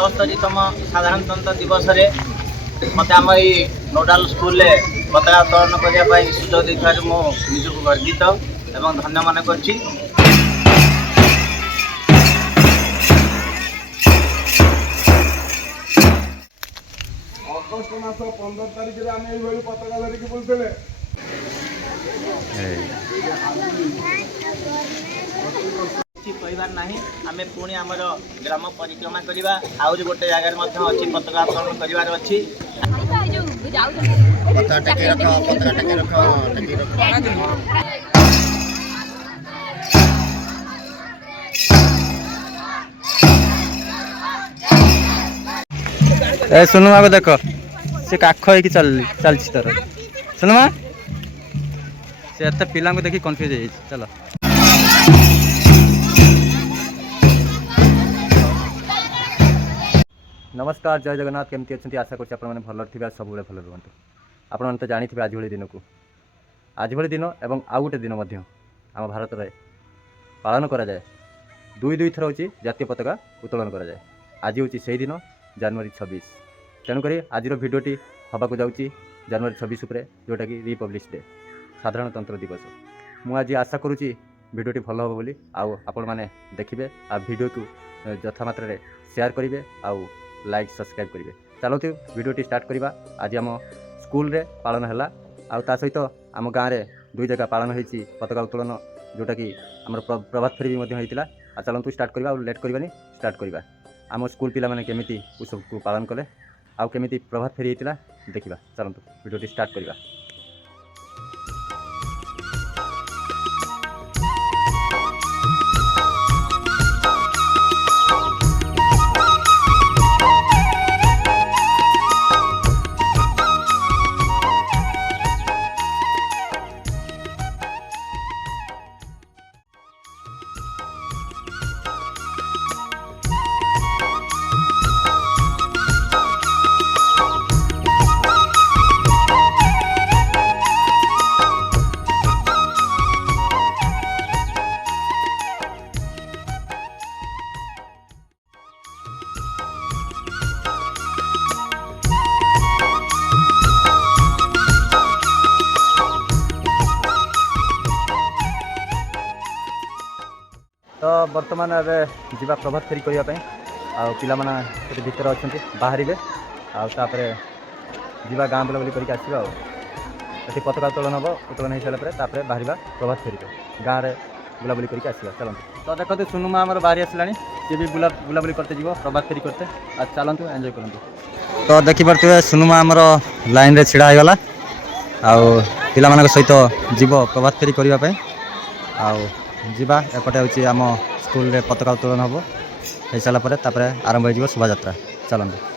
76तम साधारणतंत्र दिवस मत आम ये नोडाल स्कूल पताका उत्तोलन करने सुजोग देखार निजक गर्वित एवं धन्य मन कर अगस्ट मास 15 तारिख में आम ये पताका धरिकी बुलते कहबार ना आम पुणी आम ग्राम परिक्रमा करवा आउ गोटे जगार अच्छी पताका उत्तोलन करार अच्छी ए सुनुमा को देख से काख हो चलती तर सुनुमा से एत पिला को देखी कन्फ्यूज हो चलो नमस्कार जय जगन्नाथ केमती अच्छी आशा कर भल थे सब भल रुहतु आपण तो जानी आज भाई दिन को आज भाई दिन और आउ गोटे दिन आम भारत में पालन करा जाए दुई थर होची जातीय पताका उत्तोलन करा जाए आज हूँ से दिन जनवरी 26 तेणुक आज भिडियोटी हवाक जाऊँगी जनवरी 26 उपरे जोटा कि रिपब्लिक डे साधारणतंत्र दिवस मु आज आशा करुँची भिडियोटी भल हम बोली आउ आपण मैंने देखिए आ भिडियो को यथा मात्रा शेयर करेंगे आउ लाइक सब्सक्राइब करेंगे चलते भिडियोटी स्टार्ट करवा आज आम स्कूल रे पालन है आउ ता सहित आम गाँव में दुई जगह पालन होती पताका उत्तोलन जोटा कि आम प्रभात फेरी भी होता आ चलतु स्टार्ट करवा लेट करवानी स्टार्ट करवा आम स्कूल पिला माने केमिति उत्सव को पालन कले आउ केमिति प्रभात फेरी होता देखा चलतु भिडियोटी स्टार्ट करवा। तो बर्तमान एवं जीवा प्रभात फेरी करने पिला माने भीतर अच्छा बाहर आउे जीवा गाँ बुलाबुली करके आसवा ये पताका उत्तोलन हम उत्तोलन हो सारापर बाहर प्रभात फेरी गाँव में बुलाबुली करके आसवा चलते तो देखते सुनुमा आम बाहरी आसला सी भी बुलाबुली करते जीव प्रभात फेरी करते चलतु एंजॉय करूँ तो देखिपे सुनुमा आमर लाइन रे छिड़ा होगला आउ सहित जीव प्रभात फेरी करने जीवा एपटे हूँ आम स्कूल रे पताका उत्तोलन हम हो सारापर आरंभ हो शोभा यात्रा चलते।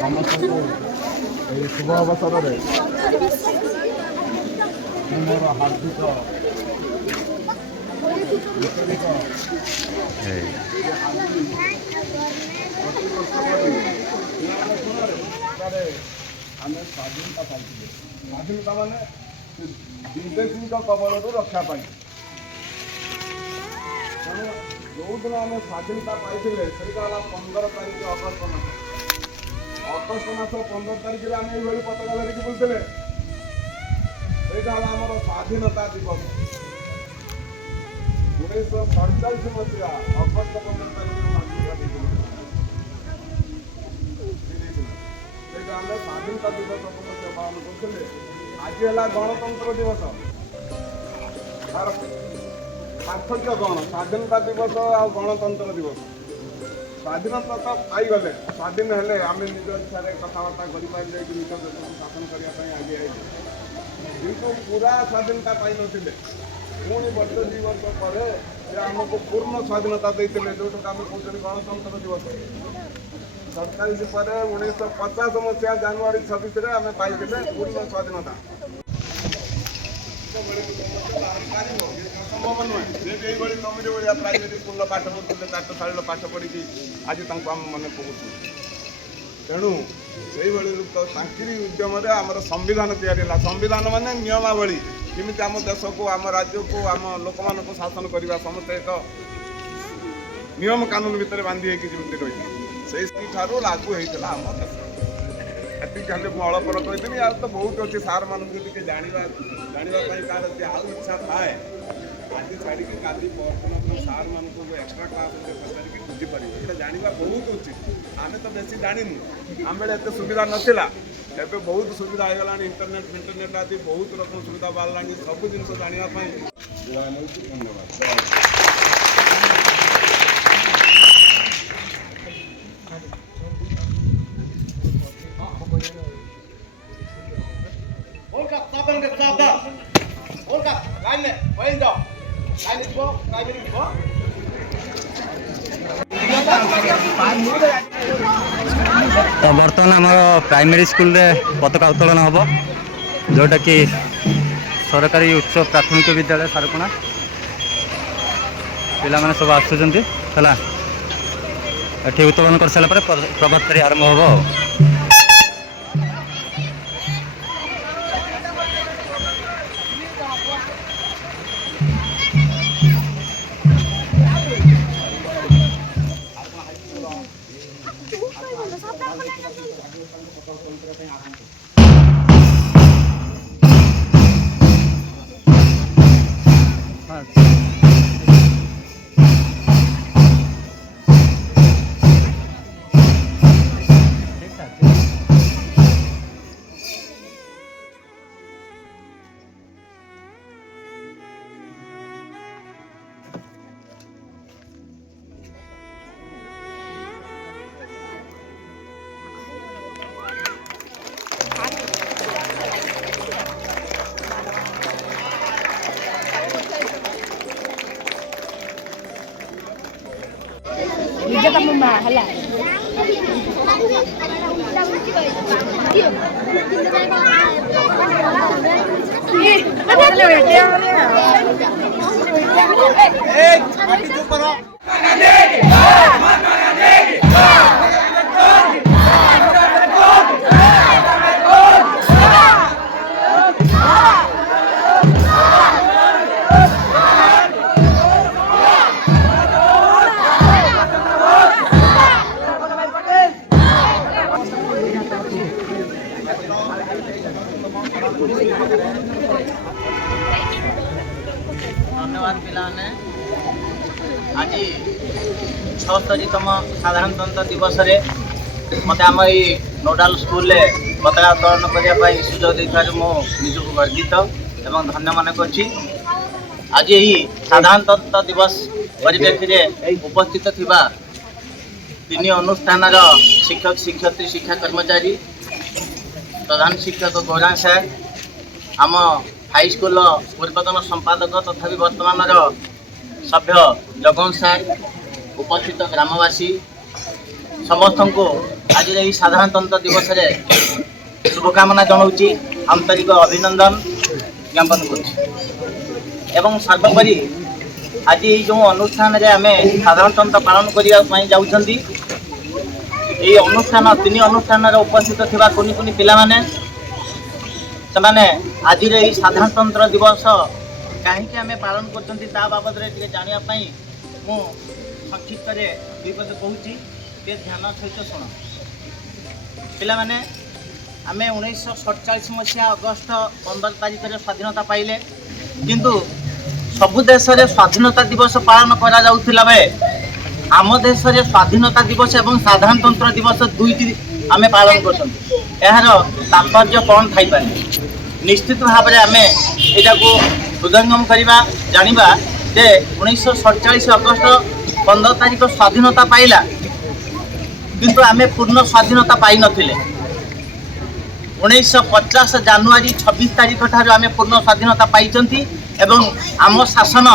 ସମସ୍ତଙ୍କୁ ଏହି ଶୁଭ ଅବସରରେ ମୁଁ ମୋର ହାର୍ଦ୍ଦିକ ଆମେ ସ୍ୱାଧୀନତା ପାଇଥିଲେ। ସ୍ୱାଧୀନତା ମାନେ ବିଦେଶୀଙ୍କ କବଳରୁ ରକ୍ଷା ପାଇଁ। ତେଣୁ ଯେଉଁଦିନ ଆମେ ସ୍ୱାଧୀନତା ପାଇଥିଲେ ସେଇଟା ହେଲା 15 ତାରିଖ ଅଗଷ୍ଟ ମାସ। ଅଗଷ୍ଟ ମାସ 15 ତାରିଖରେ ଆମେ ଏଇଭଳି ପତାକା ଧରିକି ବୁଲୁଥିଲେ। ସେଇଟା ହେଲା ଆମର ସ୍ୱାଧୀନତା ଦିବସ। 1947 ମସିହା ଅଗଷ୍ଟ 15 ତାରିଖରେ ସ୍ୱାଧୀନତା ଦେଇଥିଲେ। ସେଇଟା ଆମେ ସ୍ୱାଧୀନତା ଦିବସ ଉପଲକ୍ଷେ ପାଳନ କରୁଥିଲେ। ଆଜି ହେଲା ଗଣତନ୍ତ୍ର ଦିବସ। ତାର ପାର୍ଥକ୍ୟ କ'ଣ? ସ୍ୱାଧୀନତା ଦିବସ ଆଉ ଗଣତନ୍ତ୍ର ଦିବସ। ସ୍ୱାଧୀନତା ତ ପାଇଗଲେ, ସ୍ୱାଧୀନ ହେଲେ ଆମେ ନିଜ ଇଚ୍ଛାରେ କଥାବାର୍ତ୍ତା କରିପାରିଲେ କି ନିଜ ଦେଶକୁ ଶାସନ କରିବା ପାଇଁ ଆଗେଇ ଆଇଲେ। କିନ୍ତୁ ପୁରା ସ୍ୱାଧୀନତା ପାଇନଥିଲେ। ପୁଣି ବର୍ଷ 2 ବର୍ଷ ପରେ ସେ ଆମକୁ ପୂର୍ଣ୍ଣ ସ୍ୱାଧୀନତା ଦେଇଥିଲେ, ଯେଉଁଟାକୁ ଆମେ କହୁଛନ୍ତି ଗଣତନ୍ତ୍ର ଦିବସ। 47 ପରେ 1950 ମସିହା ଜାନୁଆରୀ 26ରେ ଆମେ ପାଇଥିଲେ ପୂର୍ଣ୍ଣ ସ୍ୱାଧୀନତା। ସମ୍ଭବ ନୁହେଁ ଯେ ଏଇଭଳି ତମରି ଭଳିଆ ପ୍ରାଇମେରୀ ସ୍କୁଲର ପାଠ ପଢ଼ୁଥିଲେ, ଚାଟଶାଳୀର ପାଠ ପଢ଼ିକି ଆଜି ତାଙ୍କୁ ଆମେ ମନେ ପକାଉଛୁ। ତେଣୁ ସେଇଭଳି ତାଙ୍କରି ଉଦ୍ୟମରେ ଆମର ସମ୍ବିଧାନ ତିଆରି ହେଲା। ସମ୍ବିଧାନ ମାନେ ନିୟମାବଳୀ, କେମିତି ଆମ ଦେଶକୁ, ଆମ ରାଜ୍ୟକୁ, ଆମ ଲୋକମାନଙ୍କୁ ଶାସନ କରିବା, ସମସ୍ତେ ଏକ ନିୟମ କାନୁନ ଭିତରେ ବାନ୍ଧି ହେଇକି ଯେମିତି ରହିବେ, ସେଇଠାରୁ ଲାଗୁ ହେଇଥିଲା ଆମ ଦେଶ। ଏତିକି ଖାଲି ମୁଁ ଅଳ୍ପର କହିଦେବି। ଆଉ ତ ବହୁତ ଅଛି। ସାର୍ମାନଙ୍କୁ ଟିକେ ଜାଣିବା ପାଇଁ କାହାର ଯଦି ଆଉ ଇଚ୍ଛା ଥାଏ, ଆଜି ଛାଡ଼ିକି କାଲି ପରଦିନ ସାର୍ମାନଙ୍କୁ ଏକ୍ସଟ୍ରା କ୍ଲାସ୍ରେ ପଚାରିକି ବୁଝିପାରିବେ। ଏଇଟା ଜାଣିବା ବହୁତ ଅଛି। ଆମେ ତ ବେଶୀ ଜାଣିନୁ, ଆମ ବେଳେ ଏତେ ସୁବିଧା ନଥିଲା। ଏବେ ବହୁତ ସୁବିଧା ହେଇଗଲାଣି। ଇଣ୍ଟରନେଟ୍ ଆଦି ବହୁତ ରକମ ସୁବିଧା ବାହାରିଲାଣି। ସବୁ ଜିନିଷ ଜାଣିବା ପାଇଁ ଧନ୍ୟବାଦ। तो बर्तमान आमर प्राइमरी स्कूल रे पताका उत्तोलन हम जोटा कि सरकारी उच्च प्राथमिक विद्यालय सारकुणा पिला माने सब आसुचंती हला एठी उत्तोलन कर सारा प्रभात फेरी आरंभ हो। निज काम माँ है धन्यवाद पिलाने आज 76तम साधारणतंत्र दिवस रे मत आम नोडाल स्कूल पताका उत्तोलन करने सुजोग देखार निजक गर्वित एवं धन्य मन कर। आज यही साधारणतंत्र दिवस परिप्रेक्षी उपस्थित थिबा तीन अनुष्ठान शिक्षक शिक्षयित्री शिक्षा कर्मचारी प्रधान शिक्षक गौरांग सार आम हाईस्कूल पूर्वतन संपादक तथा वर्तमान सभ्य जगन सार उपस्थित ग्रामवासी समस्त को आज यही साधारणतंत्र दिवस रे शुभकामना जनाऊँगी आंतरिक अभिनंदन ज्ञापन कर सर्वोपरि आज जो अनुष्ठान रे आम साधारणतंत्र पालन करने जाऊँगी ये अनुष्ठान 3 अनुष्ठान उपस्थित थिबा कुनी कुनी पिला माने समाने आज ये साधारणतंत्र दिवस कहीं आम पालन करछंती ता बाबद रे टिके जानिया पई मु संक्षिप्त रे दुई पद कहूची ते ध्यान सहित शुण पिला माने आमे 1947 मसीहा अगस्त 15 तारिख रे स्वाधीनता पाइले किंतु सबु देश रे स्वाधीनता दिवस पालन करा जाउथिला बे आम देश रे स्वाधीनता दिवस एवं साधारणतंत्र दिवस दुईटी आमे पालन करछंती एहार तात्पर्य कौन थाई पारे निश्चित भाव में आम यहाँ को हृदयंगम करवा जानिबा जे 1947 अगस्त 15 तारिख स्वाधीनता पाइला किंतु आमे पूर्ण स्वाधीनता पाई नथिले 1950 जानुआरी 26 तारिख ठार आमे पूर्ण स्वाधीनता पाइचंती एवं आम शासन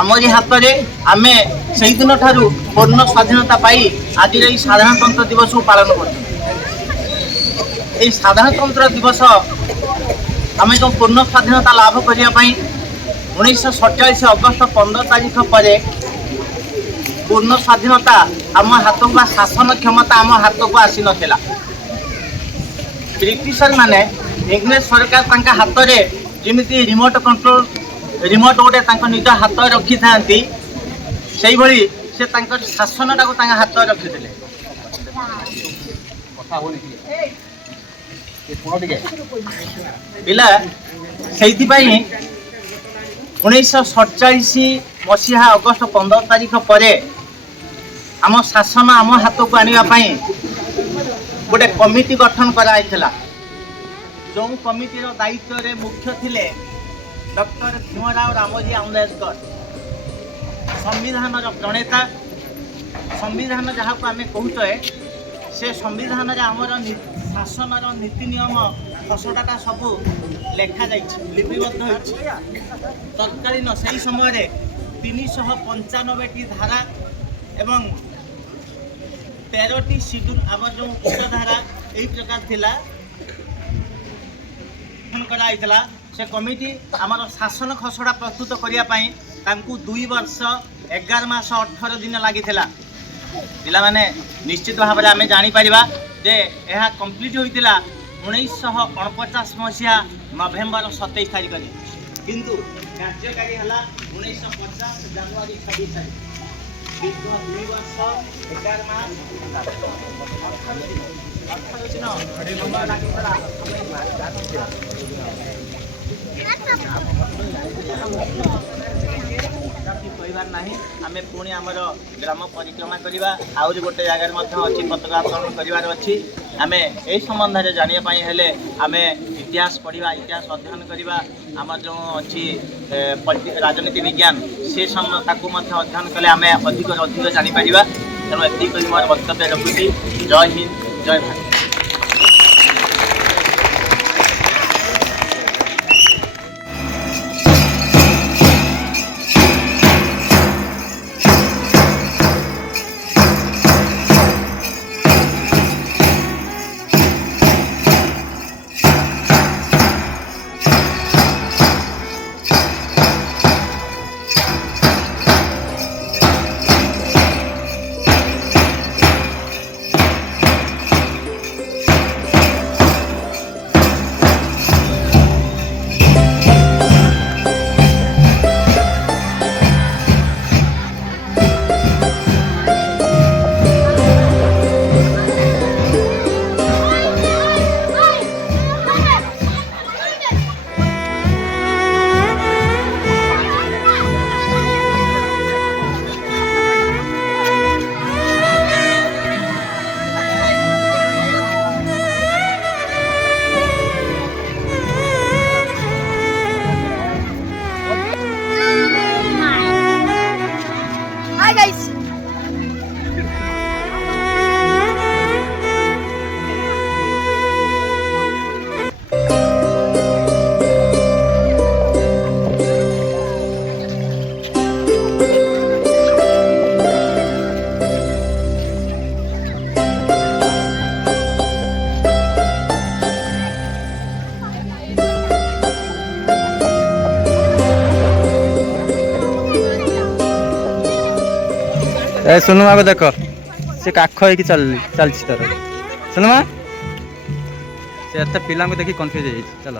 आमरी हाथ में आमे से दिन ठार पूर्ण स्वाधीनता पाई आज ये साधारणतंत्र दिवस को पालन कर साधारणतंत्र दिवस आम जो पूर्ण स्वाधीनता लाभ करने 1947 अगस्त 15 तारिख पर पूर्ण स्वाधीनता आम हाथ को शासन क्षमता आम हाथ को आसी नथिला ब्रिटिशर माने इंग्लिश सरकार तांका हाथ में जमी रिमोट कंट्रोल रिमोट गोटे निज हाथ रखी था से भली से शासन टाक हाथ रखी पिला से 1947 मसीहा अगस्त 15 तारिख पर आम शासन आम हाथ को आने गोटे कमिटी गठन कराइला जो कमिटीर दायित्व रे मुख्य थिले डॉक्टर भीमराव रामजी अम्बेडकर संविधान प्रणेता संविधान जहाँ को आम कहते से संविधान आमर शासन नीति नियम खसड़ाटा सबू लेखा लिपिबद्ध तत्कालीन से समय 395टी धारा एवं 13टी शिड्यूल आम जो उच्च धारा यही प्रकार थिला कराइला से कमिटी आमर शासन खसड़ा प्रस्तुत करने 2 वर्ष 11 मास 18 दिन लगी पिला माने निश्चित भाव में आम जापर जे यह कम्प्लीट होता 1949 मसीहा नवेम्बर 27 तारिख में किंतु कार्यकारी है 1950 जानुआरी 26 तारिख दीर्घ 2 वर्ष 11 मास 18 कहबार ना आम पुणी आमर ग्राम परिक्रमा करवा आउरी गोटे जगार अच्छी पताका उत्तोलन करार अच्छी आम यही संबंध में जानापी हेले आम इतिहास पढ़ा इतिहास अध्ययन करवा आम जो अच्छी राजनीति विज्ञान से अध्ययन कले आम अधिक जापर तेणु एति मोर वक्तव्य रखुची। जय हिंद जय भारत। ଏ ସୁନମାକୁ ଦେଖ ସେ କାଖ ହେଇକି ଚାଲିଛି ତାର ସୁନମା ସେ ଏତେ ପିଲାଙ୍କୁ ଦେଖି କନଫ୍ୟୁଜ ହେଇଯାଇଛି ଚାଲ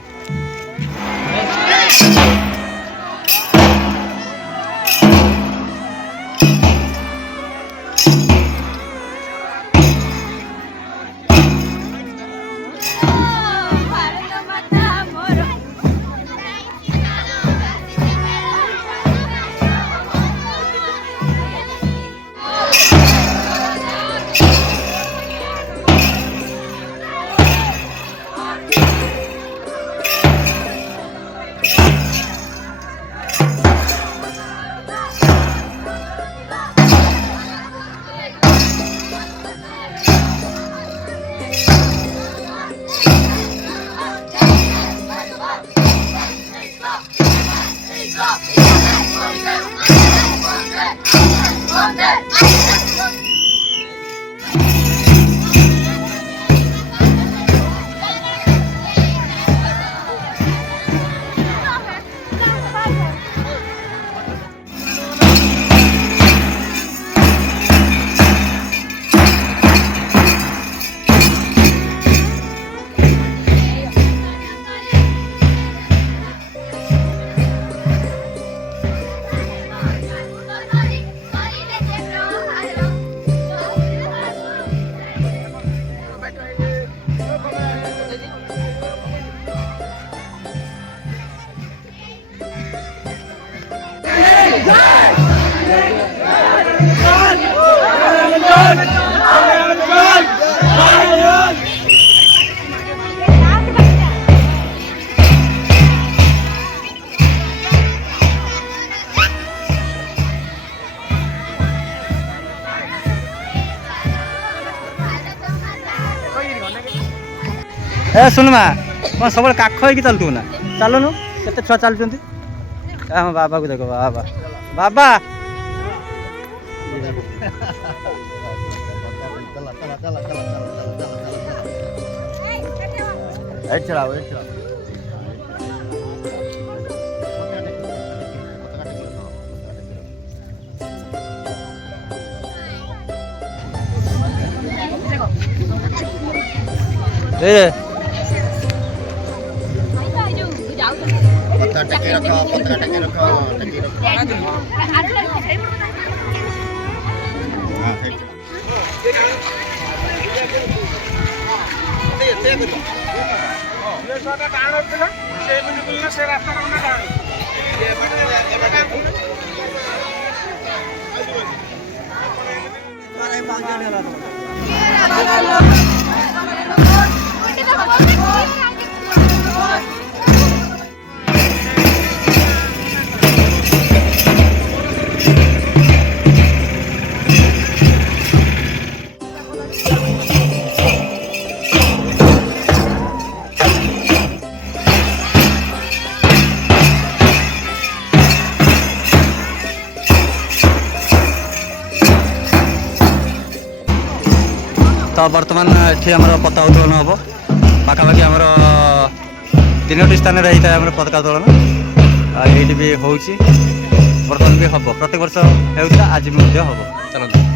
ए सुनमा कौन सब काख हो चलतु ना चलनु केते छुआ चलुंट हम बाबा को देखो बाबा बाबा टके रखो पत्रा टके रखो तो बर्तमान ये आम पताका उत्तोलन हम पाखापाखि आम 3टी स्थान रही है पताका उत्तोलन ये भी हो बर्तमान भी हम प्रत्येक वर्ष होता आज भी हम चलते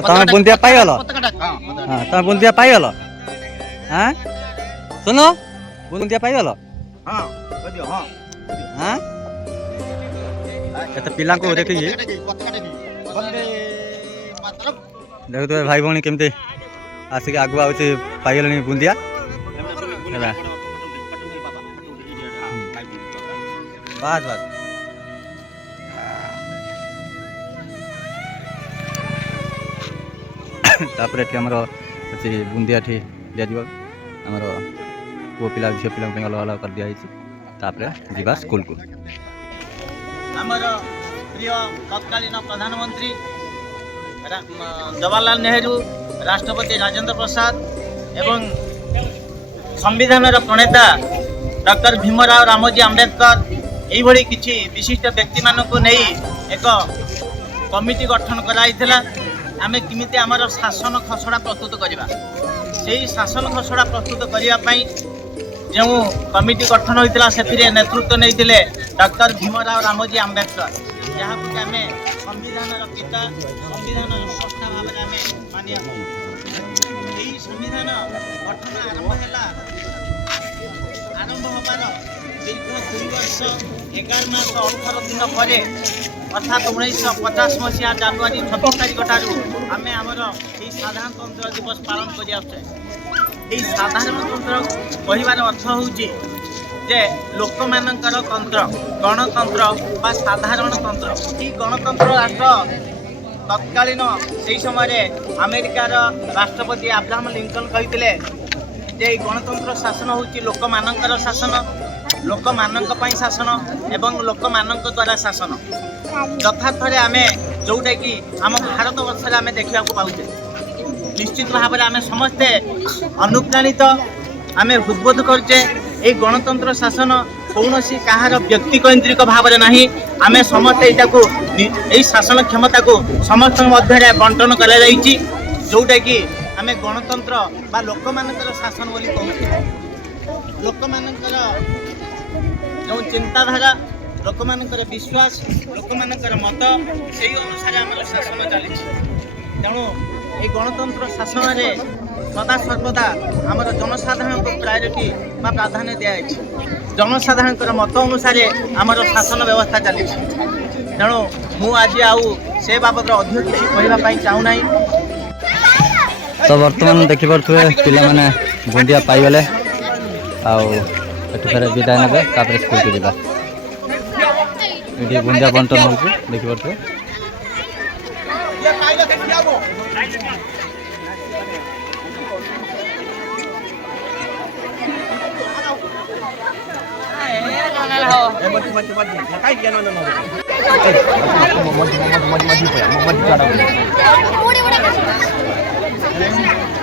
ତମେ ବୁନ୍ଦିଆ ପାଇଗଲ ହଁ ତମେ ବୁନ୍ଦିଆ ପାଇଗଲ ହଁ ଶୁଣ ବୁନ୍ଦିଆ ପାଇଗଲ ହଁ କେତେ ପିଲାଙ୍କୁ ଦେଖିକି ଦେଖୁଥିବେ ଭାଇ ଭଉଣୀ କେମିତି ଆସିକି ଆଗୁଆ ହେଉଛି ପାଇଗଲେଣି ବୁନ୍ଦିଆ ହେଲା ବାସ୍ ବାସ୍ ତାପରେ ଏଠି ଆମର ଅଛି ବୁନ୍ଦିଆ ଏଠି ଦିଆଯିବ ଆମର ପୁଅ ପିଲା ଝିଅ ପିଲାଙ୍କ ପାଇଁ ଅଲଗା ଅଲଗା କରିଦିଆଯାଇଛି ତାପରେ ଯିବା ସ୍କୁଲକୁ ଆମର ପ୍ରିୟ ତତ୍କାଳୀନ ପ୍ରଧାନମନ୍ତ୍ରୀ ଜବାହରଲାଲ ନେହେରୁ ରାଷ୍ଟ୍ରପତି ରାଜେନ୍ଦ୍ର ପ୍ରସାଦ ଏବଂ ସମ୍ବିଧାନର ପ୍ରଣେତା ଡକ୍ଟର ଭୀମରାଓ ରାମଜୀ ଆମ୍ବେଦକର ଏଇଭଳି କିଛି ବିଶିଷ୍ଟ ବ୍ୟକ୍ତିମାନଙ୍କୁ ନେଇ ଏକ କମିଟି ଗଠନ କରାଯାଇଥିଲା ଆମେ କେମିତି ଆମର ଶାସନ ଖସଡ଼ା ପ୍ରସ୍ତୁତ କରିବା ସେହି ଶାସନ ଖସଡ଼ା ପ୍ରସ୍ତୁତ କରିବା ପାଇଁ ଯେଉଁ କମିଟି ଗଠନ ହୋଇଥିଲା ସେଥିରେ ନେତୃତ୍ୱ ନେଇଥିଲେ ଡକ୍ଟର ଭୀମରାଓ ରାମଜୀ ଆମ୍ବେଦକର ଯାହାକୁ ଆମେ ସମ୍ବିଧାନର ପିତା ସମ୍ବିଧାନର ସ୍ରଷ୍ଟା ଭାବରେ ଆମେ ମାନିବାକୁ ଏହି ସମ୍ବିଧାନ ଗଠନ ଆରମ୍ଭ ହେବାର ଦୀର୍ଘ 2 ବର୍ଷ 11 ମାସ 18 ଦିନ ପରେ ଅର୍ଥାତ୍ 1950 ମସିହା ଜାନୁଆରୀ 26 ତାରିଖ ଠାରୁ ଆମେ ଆମର ଏହି ସାଧାରଣତନ୍ତ୍ର ଦିବସ ପାଳନ କରିଆସୁଛେ ଏହି ସାଧାରଣତନ୍ତ୍ର କହିବାର ଅର୍ଥ ହେଉଛି ଯେ ଲୋକମାନଙ୍କର ତନ୍ତ୍ର ଗଣତନ୍ତ୍ର ବା ସାଧାରଣତନ୍ତ୍ର ଏହି ଗଣତନ୍ତ୍ର ରାଷ୍ଟ୍ର ତତ୍କାଳୀନ ସେହି ସମୟରେ ଆମେରିକାର ରାଷ୍ଟ୍ରପତି ଆବ୍ରାହମ ଲିଙ୍କନ କହିଥିଲେ ଯେ ଏହି ଗଣତନ୍ତ୍ର ଶାସନ ହେଉଛି ଲୋକମାନଙ୍କର ଶାସନ ଲୋକମାନଙ୍କ ପାଇଁ ଶାସନ ଏବଂ ଲୋକମାନଙ୍କ ଦ୍ୱାରା ଶାସନ ଯଥାର୍ଥରେ ଆମେ ଯେଉଁଟାକି ଆମ ଭାରତ ବର୍ଷରେ ଆମେ ଦେଖିବାକୁ ପାଉଛେ ନିଶ୍ଚିତ ଭାବରେ ଆମେ ସମସ୍ତେ ଅନୁପ୍ରାଣିତ ଆମେ ହୃଦବୋଧ କରୁଛେ ଏହି ଗଣତନ୍ତ୍ର ଶାସନ କୌଣସି କାହାର ବ୍ୟକ୍ତିକୈନ୍ଦ୍ରିକ ଭାବରେ ନାହିଁ ଆମେ ସମସ୍ତେ ଏଇଟାକୁ ଏହି ଶାସନ କ୍ଷମତାକୁ ସମସ୍ତଙ୍କ ମଧ୍ୟରେ ବଣ୍ଟନ କରାଯାଇଛି ଯେଉଁଟାକି ଆମେ ଗଣତନ୍ତ୍ର ବା ଲୋକମାନଙ୍କର ଶାସନ ବୋଲି କହୁଛେ ଲୋକମାନଙ୍କର ଯେଉଁ ଚିନ୍ତାଧାରା ଲୋକମାନଙ୍କର ବିଶ୍ୱାସ ଲୋକମାନଙ୍କର ମତ ସେହି ଅନୁସାରେ ଆମର ଶାସନ ଚାଲିଛି ତେଣୁ এই গণতন্ত্র শাসନରେ ସଦାସର୍ବଦା ଆମର ଜନସାଧାରଣଙ୍କୁ ପ୍ରାୟୋରିଟି ବା ପ୍ରାଧାନ୍ୟ ଦିଆଯାଇଛି ଜନସାଧାରଣଙ୍କର ମତ ଅନୁସାରେ ଆମର ଶାସନ ବ୍ୟବସ୍ଥା ଚାଲିଛି ତେଣୁ ମୁଁ ଆଜି ଆଉ ସେ ବାବଦରେ ଅଧିକ କିଛି କହିବା ପାଇଁ ଚାହୁଁନାହିଁ ତ ବର୍ତ୍ତମାନ ଦେଖିପାରୁଥିବେ ପିଲାମାନେ ବୁନ୍ଦିଆ ପାଇଗଲେ ଆଉ ଏଠୁ ଫେରେ ବିଦାୟ ନେବେ ତାପରେ ସ୍କୁଲକୁ ଯିବା ଏଠି ବୁନ୍ଦିଆ ବଣ୍ଟନ ହେଉଛି ଦେଖିପାରୁଥିବେ Maju.